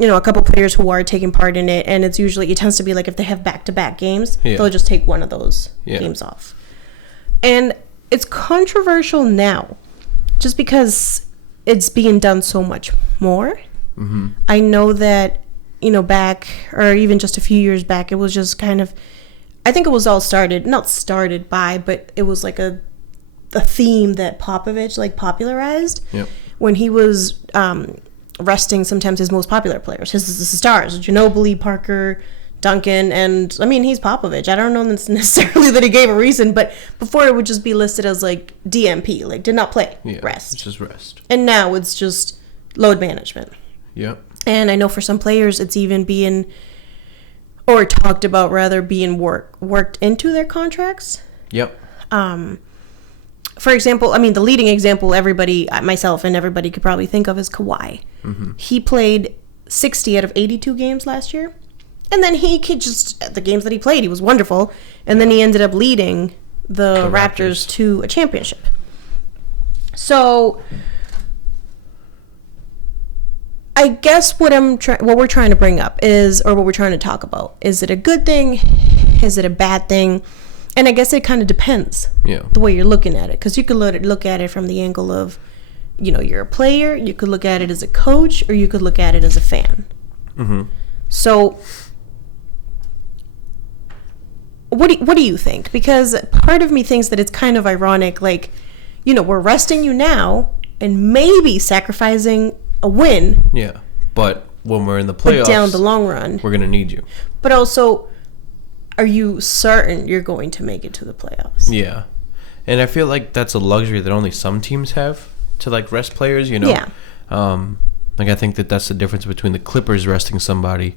couple players who are taking part in it. And it tends to be like if they have back-to-back games, they'll just take one of those games off. And it's controversial now just because it's being done so much more. Mm-hmm. I know that, back, or even just a few years back, it was just kind of, I think it was all not started by, but it was like a theme that Popovich like popularized when he was resting sometimes his most popular players, his stars, Ginobili, Parker, Duncan, and I mean, he's Popovich. I don't know necessarily that he gave a reason, but before it would just be listed as like DNP, like did not play, rest. It's just rest. And now it's just load management. Yep. And I know for some players it's even or talked about rather being worked into their contracts. Yep. For example, I mean, the leading example everybody, myself and everybody could probably think of is Kawhi. Mm-hmm. He played 60 out of 82 games last year. And then the games that he played, he was wonderful. And then he ended up leading the Raptors to a championship. So, I guess what we're trying to bring up or what we're trying to talk about, is it a good thing? Is it a bad thing? And I guess it kind of depends the way you're looking at it. Because you could look at it from the angle of, you're a player. You could look at it as a coach, or you could look at it as a fan. Mm-hmm. So, what do you think? Because part of me thinks that it's kind of ironic, like, we're resting you now and maybe sacrificing a win. Yeah, but when we're in the playoffs, down the long run, we're going to need you. But also, are you certain you're going to make it to the playoffs? Yeah, and I feel like that's a luxury that only some teams have to like rest players. Yeah. Like I think that's the difference between the Clippers resting somebody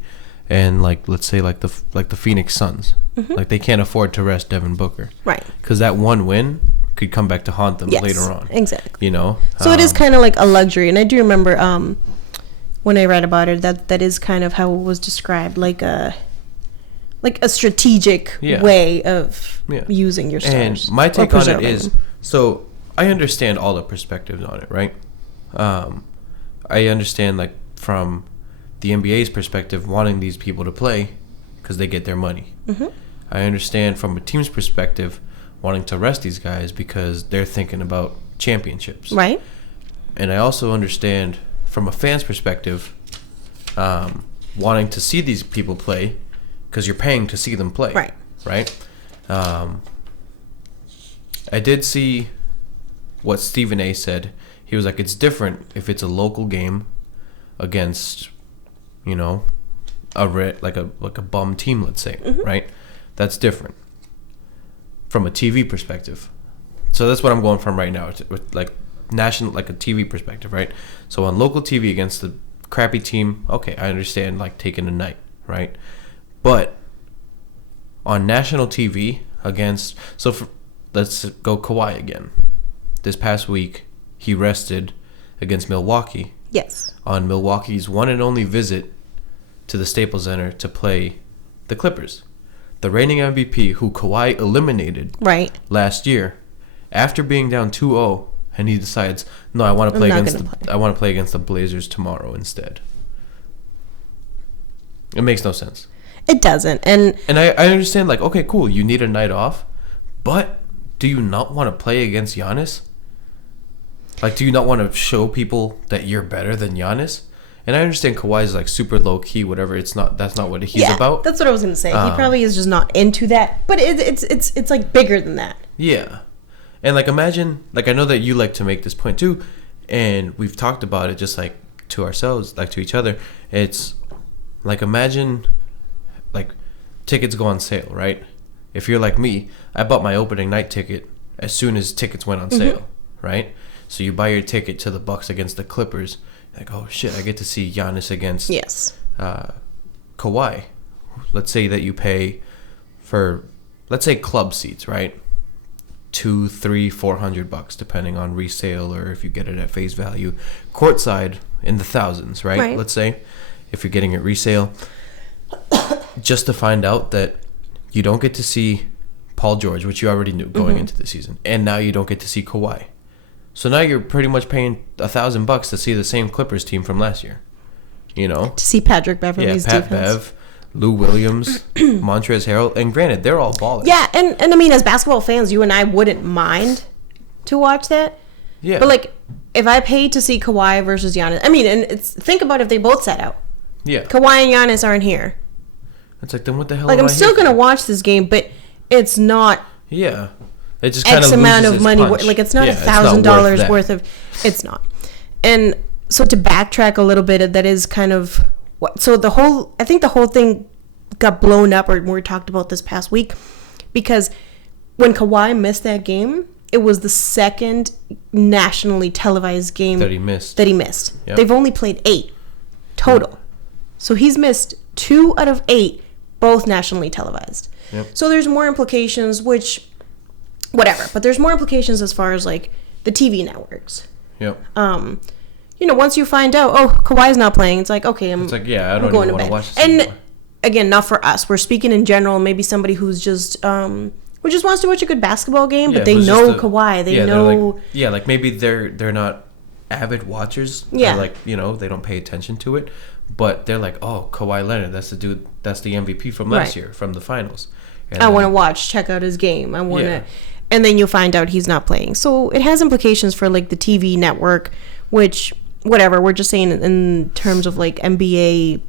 and like let's say like the Phoenix Suns. Mm-hmm. Like they can't afford to rest Devin Booker, right? Because that one win could come back to haunt them later on. Exactly. So it is kind of like a luxury, and I do remember when I read about it that is kind of how it was described, like a strategic way of using your stars. And my take on it is, so I understand all the perspectives on it, right? I understand like from the NBA's perspective wanting these people to play because they get their money. Mm-hmm. I understand from a team's perspective wanting to rest these guys because they're thinking about championships. Right. And I also understand from a fan's perspective wanting to see these people play because you're paying to see them play. Right. Right? I did see what Stephen A. said. He was like, it's different if it's a local game against, a bum team, let's say, mm-hmm. right? That's different from a TV perspective. So that's what I'm going from right now, with like national, like a TV perspective, right? So on local TV against the crappy team, okay, I understand like taking a night, right? But on national TV against, let's go Kawhi again. This past week, he rested against Milwaukee. Yes. On Milwaukee's one and only visit to the Staples Center to play the Clippers. The reigning MVP, who Kawhi eliminated last year, after being down 2-0, and he decides, no, I want to play against the Blazers tomorrow instead. It makes no sense. It doesn't, and I understand, like, okay, cool, you need a night off, but do you not want to play against Giannis? Like, do you not want to show people that you're better than Giannis? And I understand Kawhi's like super low key, whatever. That's not what he's about. That's what I was gonna say. He probably is just not into that, but it's like bigger than that. Yeah, and like imagine, like I know that you like to make this point too, and we've talked about it just like to ourselves, like to each other. It's like imagine, like tickets go on sale, right? If you're like me, I bought my opening night ticket as soon as tickets went on sale, mm-hmm. right? So you buy your ticket to the Bucks against the Clippers. Like, oh shit, I get to see Giannis against Kawhi. Let's say that you pay for, let's say club seats, right? $200, $300, $400 depending on resale or if you get it at face value. Courtside in the thousands, right? Let's say if you're getting it resale, just to find out that you don't get to see Paul George, which you already knew going into the season, and now you don't get to see Kawhi. So now you're pretty much paying $1,000 to see the same Clippers team from last year. You know, to see Patrick Beverley's Pat defense. Bev, Lou Williams, Montrezl Harrell, and granted, they're all ballers. Yeah, and I mean, as basketball fans, you and I wouldn't mind to watch that. Yeah. But like, if I paid to see Kawhi versus Giannis, I mean, and think about if they both sat out. Yeah. Kawhi and Giannis aren't here. It's like, then what the hell? Like, am I'm I still here gonna for? watch this game, but it's not. Yeah. It just kind X of amount of its money. punch. Like, it's not Yeah, $1,000 worth of. It's not. And so to backtrack a little bit, that is kind of what. So I think the whole thing got blown up, or we talked about this past week, because when Kawhi missed that game, it was the second nationally televised game that he missed. Yep. They've only played 8 total. Yep. So he's missed 2 out of 8, both nationally televised. Yep. So there's more implications, which, whatever. But there's more implications as far as like the TV networks. Yep. You know, once you find out, oh, Kawhi's not playing, it's like, okay, it's like, yeah, I don't going even to want bed. to watch this And anymore. Again, not for us. We're speaking in general. Maybe somebody who's just who just wants to watch a good basketball game, but they know Kawhi. They know. Like maybe they're not avid watchers. Yeah. They're like, you know, they don't pay attention to it, but they're like, oh, Kawhi Leonard, that's the dude, that's the MVP from last year, from the finals. And I want to check out his game. I want to, and then you'll find out he's not playing. So it has implications for like the TV network, which whatever. We're just saying in terms of like NBA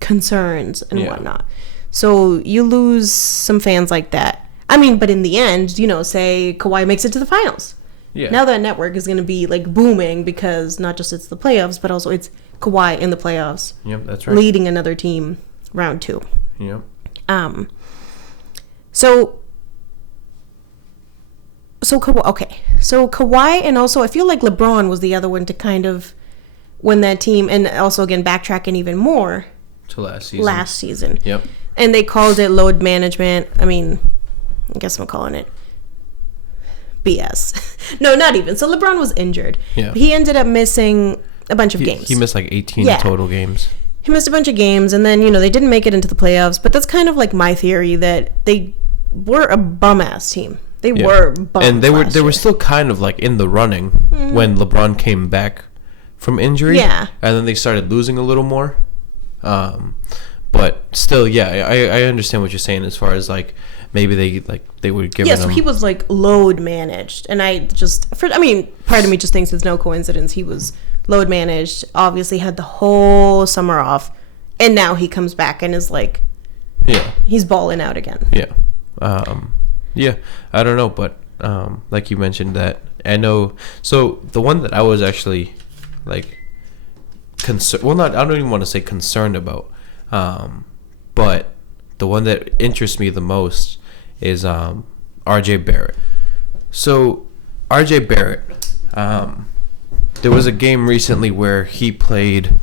concerns and whatnot. So you lose some fans like that. I mean, but in the end, you know, say Kawhi makes it to the finals. Yeah. Now that network is going to be like booming because not just it's the playoffs, but also it's Kawhi in the playoffs. Yep, that's right. Leading another team round 2. Yep. So Kawhi, okay. So Kawhi, and also I feel like LeBron was the other one to kind of win that team, and also again backtracking even more to last season. Yep. And they called it load management. I mean, I guess I'm calling it BS. No, not even. So LeBron was injured. Yeah. He ended up missing a bunch of games. He missed like 18 total games. He missed a bunch of games, and then, you know, they didn't make it into the playoffs. But that's kind of like my theory that they were a bum-ass team. They were bums. And they were still kind of like in the running when LeBron came back from injury. Yeah. And then they started losing a little more. But still, I understand what you're saying as far as like maybe they would give him. So he was like load managed, and part of me just thinks it's no coincidence he was load managed. Obviously had the whole summer off, and now he comes back and is like, he's balling out again. I don't know, but like you mentioned that I know. So the one that I was actually like concerned. Well, I don't even want to say concerned about. But the one that interests me the most is RJ Barrett. So RJ Barrett, there was a game recently where he played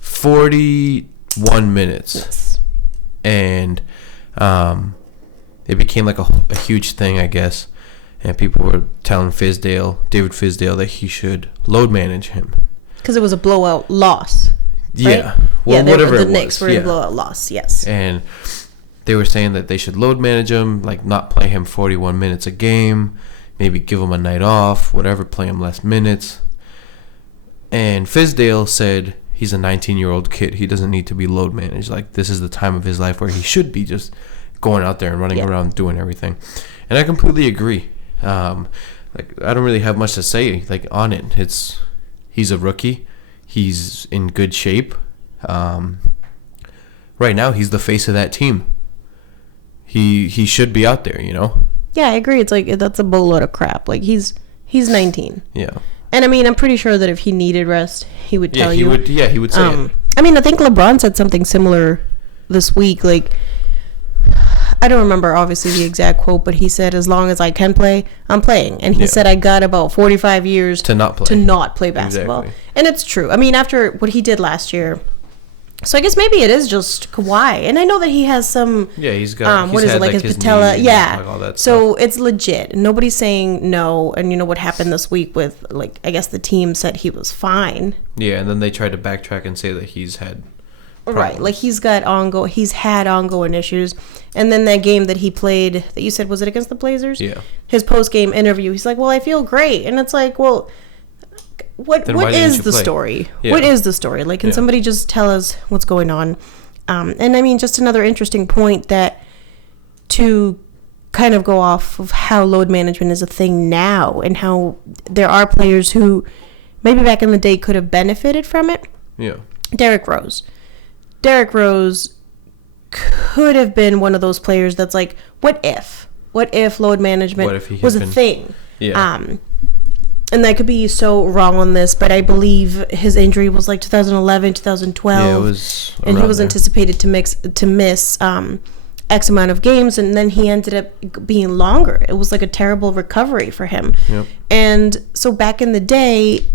41 minutes, and it became like a huge thing, I guess, and people were telling David Fizdale, that he should load manage him because it was a blowout loss. Yeah. Right? Well, whatever the Knicks were in blowout loss, yes. And they were saying that they should load manage him, like not play him 41 minutes a game, maybe give him a night off, whatever, play him less minutes. And Fizdale said he's a 19-year-old kid. He doesn't need to be load managed. Like, this is the time of his life where he should be just going out there and running around doing everything. And I completely agree. Like, I don't really have much to say like on it. He's a rookie. He's in good shape. Right now, he's the face of that team. He should be out there, you know? Yeah, I agree. It's like, that's a boatload of crap. Like, he's 19. Yeah. And I mean, I'm pretty sure that if he needed rest, he would tell you. He would say it. I mean, I think LeBron said something similar this week. Like, I don't remember obviously the exact quote, but he said, as long as I can play, I'm playing. And he said, I got about 45 years to not play basketball. Exactly. And it's true. I mean, after what he did last year, So I guess maybe it is just Kawhi, and I know that he has some. Yeah, he's got. What is it, like his patella? Yeah, like all that so stuff. it's legit. Nobody's saying no. And you know what happened this week with, like, I guess the team said he was fine. Yeah, and then they tried to backtrack and say that he's had problems. Right, like he's had ongoing issues. And then that game that he played, that you said, was it against the Blazers? Yeah. His post-game interview, he's like, well, I feel great. And it's like, well, what is the story? Yeah. What is the story? Like, can somebody just tell us what's going on? And I mean, just another interesting point that to kind of go off of how load management is a thing now and how there are players who maybe back in the day could have benefited from it. Yeah. Derrick Rose could have been one of those players that's like, what if load management was a thing? Yeah. And I could be so wrong on this, but I believe his injury was like 2011, 2012. Yeah, it was and he was anticipated to miss X amount of games, and then he ended up being longer. It was like a terrible recovery for him. Yep. And so back in the day,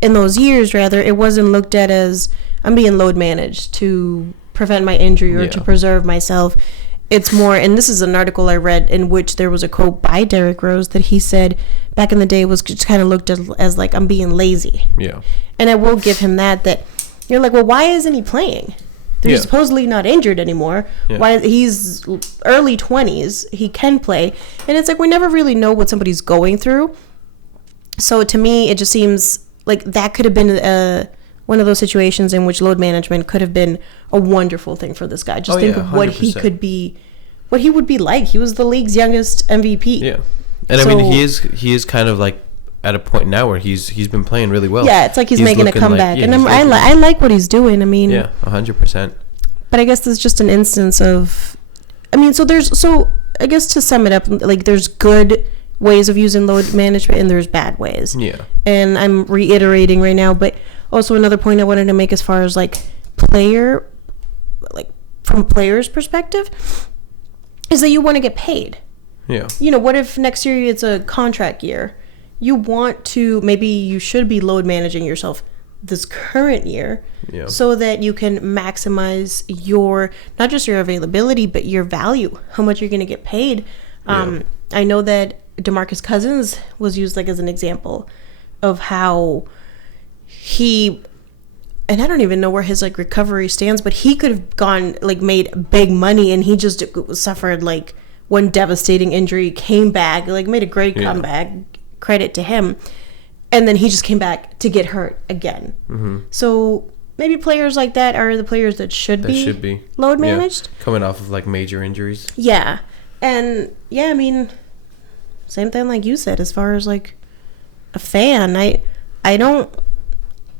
in those years rather, it wasn't looked at as I'm being load managed to prevent my injury or to preserve myself. It's more, and this is an article I read in which there was a quote by Derrick Rose that he said back in the day was just kind of looked as like, I'm being lazy. Yeah. And I will give him that you're like, well, why isn't he playing? He's supposedly not injured anymore. Yeah. Why? He's early 20s. He can play. And it's like, we never really know what somebody's going through. So to me, it just seems like that could have been one of those situations in which load management could have been a wonderful thing for this guy. Just think of what 100%. he could be, what he would be like. He was the league's youngest MVP. Yeah. And I mean, he is kind of like at a point now where he's been playing really well. Yeah, it's like he's making a comeback. Like, and I like what he's doing. I mean, yeah, 100%. But I guess there's just an instance of, I mean, so I guess to sum it up, like there's good ways of using load management and there's bad ways. Yeah. And I'm reiterating right now, but also another point I wanted to make as far as like from a player's perspective is that you want to get paid. Yeah. You know, what if next year it's a contract year? You want to, maybe you should be load managing yourself this current year so that you can maximize your, not just your availability, but your value, how much you're going to get paid. I know that DeMarcus Cousins was used like as an example of how he, and I don't even know where his like recovery stands, but he could have gone like made big money and he just suffered like one devastating injury, came back, like made a great comeback, credit to him. And then he just came back to get hurt again. Mm-hmm. So maybe players like that are the players that should be load managed. Yeah. Coming off of like major injuries. Yeah. And yeah, I mean, same thing like you said, as far as like a fan, I don't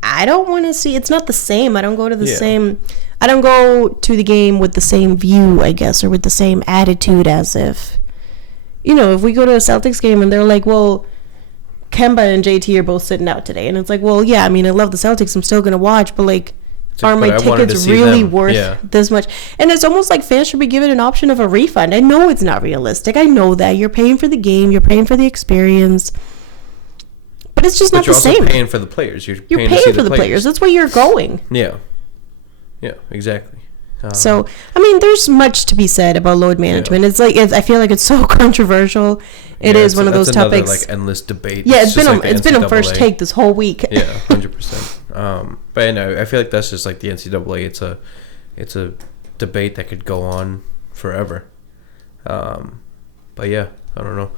want to see, it's not the same. I don't go to the same, I don't go to the game with the same view, I guess, or with the same attitude as if, you know, if we go to a Celtics game and they're like, well, Kemba and JT are both sitting out today. And it's like, well, yeah, I mean, I love the Celtics. I'm still going to watch, but like, are my tickets really worth this much? And it's almost like fans should be given an option of a refund. I know it's not realistic. I know that. You're paying for the game. You're paying for the experience. But it's just not the same. You're also paying for the players. You're paying for the players. That's where you're going. Yeah. Yeah, exactly. So, I mean, there's much to be said about load management. It's like, I feel like it's so controversial. It is one of those topics. Like endless debate. Yeah, it's been on First Take this whole week. Yeah, 100%. But you know, I feel like that's just like the NCAA. It's a debate that could go on forever. But yeah, I don't know.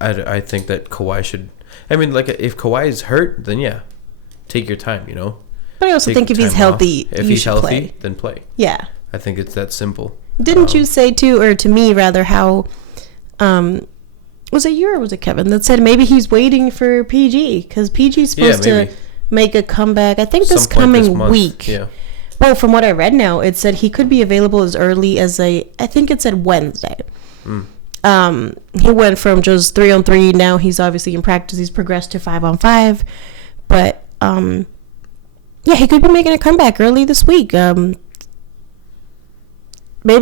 I think that Kawhi should. I mean, like if Kawhi is hurt, then yeah, take your time. You know. But I also think if he's healthy, if he's healthy, then play. Yeah. I think it's that simple. Didn't you say to me rather, how was it you or was it Kevin that said maybe he's waiting for PG because PG's supposed to make a comeback, I think this coming week. Yeah. Well, from what I read now, it said he could be available as early as I think it said Wednesday. He went from just 3-on-3, now he's obviously in practice, he's progressed to 5-on-5, but yeah, he could be making a comeback early this week. Maybe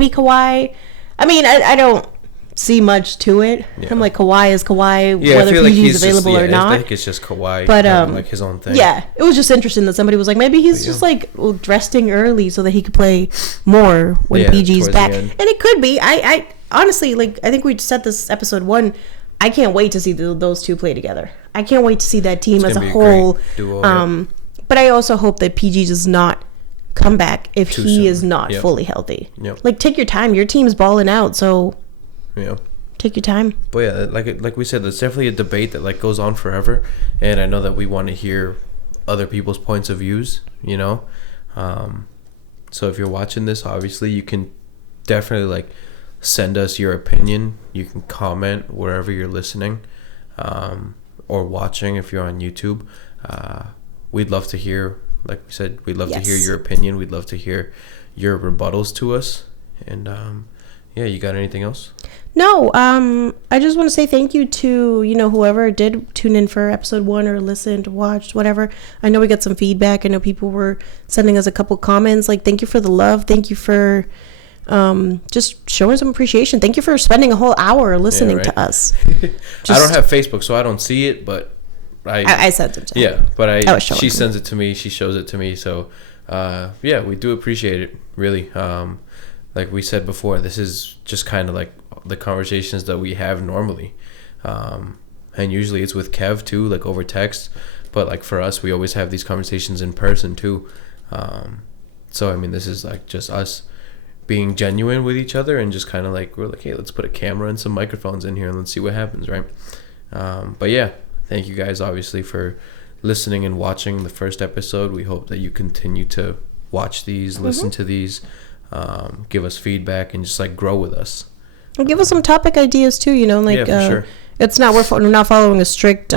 Kawhi. I mean, I don't. see much to it. Yeah. I'm like, Kawhi is Kawhi, Yeah, whether I feel like PG is he's available just, or not. I think it's just Kawhi, But having, like his own thing. yeah, it was just interesting that somebody was like, maybe he's just like resting early so that he could play more when PG's back. And it could be. I honestly, like, I think we said this episode 1. I can't wait to see those two play together. I can't wait to see that team as a whole. Duo, but I also hope that PG does not come back if he is not fully healthy. Like, take your time. Your team's balling out, so take your time. But yeah, like we said, there's definitely a debate that like goes on forever, and I know that we want to hear other people's points of views, you know. So if you're watching this, obviously you can definitely like send us your opinion. You can comment wherever you're listening or watching if you're on YouTube. We'd love to hear, like we said, we'd love to hear your opinion. We'd love to hear your rebuttals to us. And yeah, you got anything else? No, I just want to say thank you to, you know, whoever did tune in for episode 1 or listened, watched, whatever. I know we got some feedback. I know people were sending us a couple comments. Like, thank you for the love. Thank you for just showing some appreciation. Thank you for spending a whole hour listening to us. I don't have Facebook, so I don't see it, but I sent it to her. Yeah, but she sends it to me. She shows it to me. So, yeah, we do appreciate it, really. Like we said before, this is just kind of like the conversations that we have normally. And usually it's with Kev, too, like over text. But, like, for us, we always have these conversations in person, too. So, I mean, this is, like, just us being genuine with each other and just kind of, like, we're like, hey, let's put a camera and some microphones in here and let's see what happens, right? But, yeah. Thank you guys, obviously, for listening and watching the first episode. We hope that you continue to watch these, listen to these, give us feedback, and just, like, grow with us. And give us some topic ideas, too, you know, like, for sure. It's not, we're not following a strict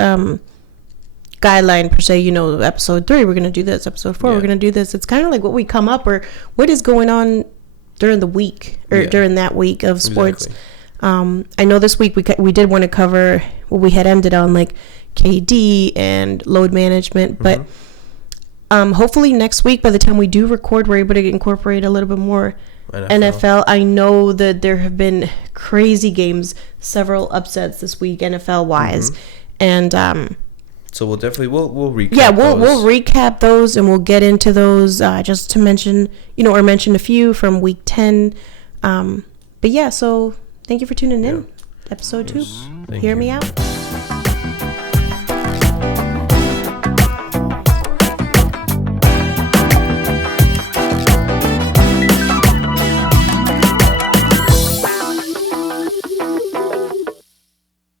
guideline, per se, you know, episode 3, we're going to do this, episode 4, we're going to do this. It's kind of like what we come up, or what is going on during the week, or during that week of sports. Exactly. I know this week we did want to cover what we had ended on, like KD and load management, but hopefully next week, by the time we do record, we're able to incorporate a little bit more NFL. I know that there have been crazy games, several upsets this week, NFL wise, and so we'll definitely we'll recap. Yeah, we'll recap those, and we'll get into those just to mention, you know, or mention a few from week 10. But yeah, so thank you for tuning in. Episode 2. Hear me out.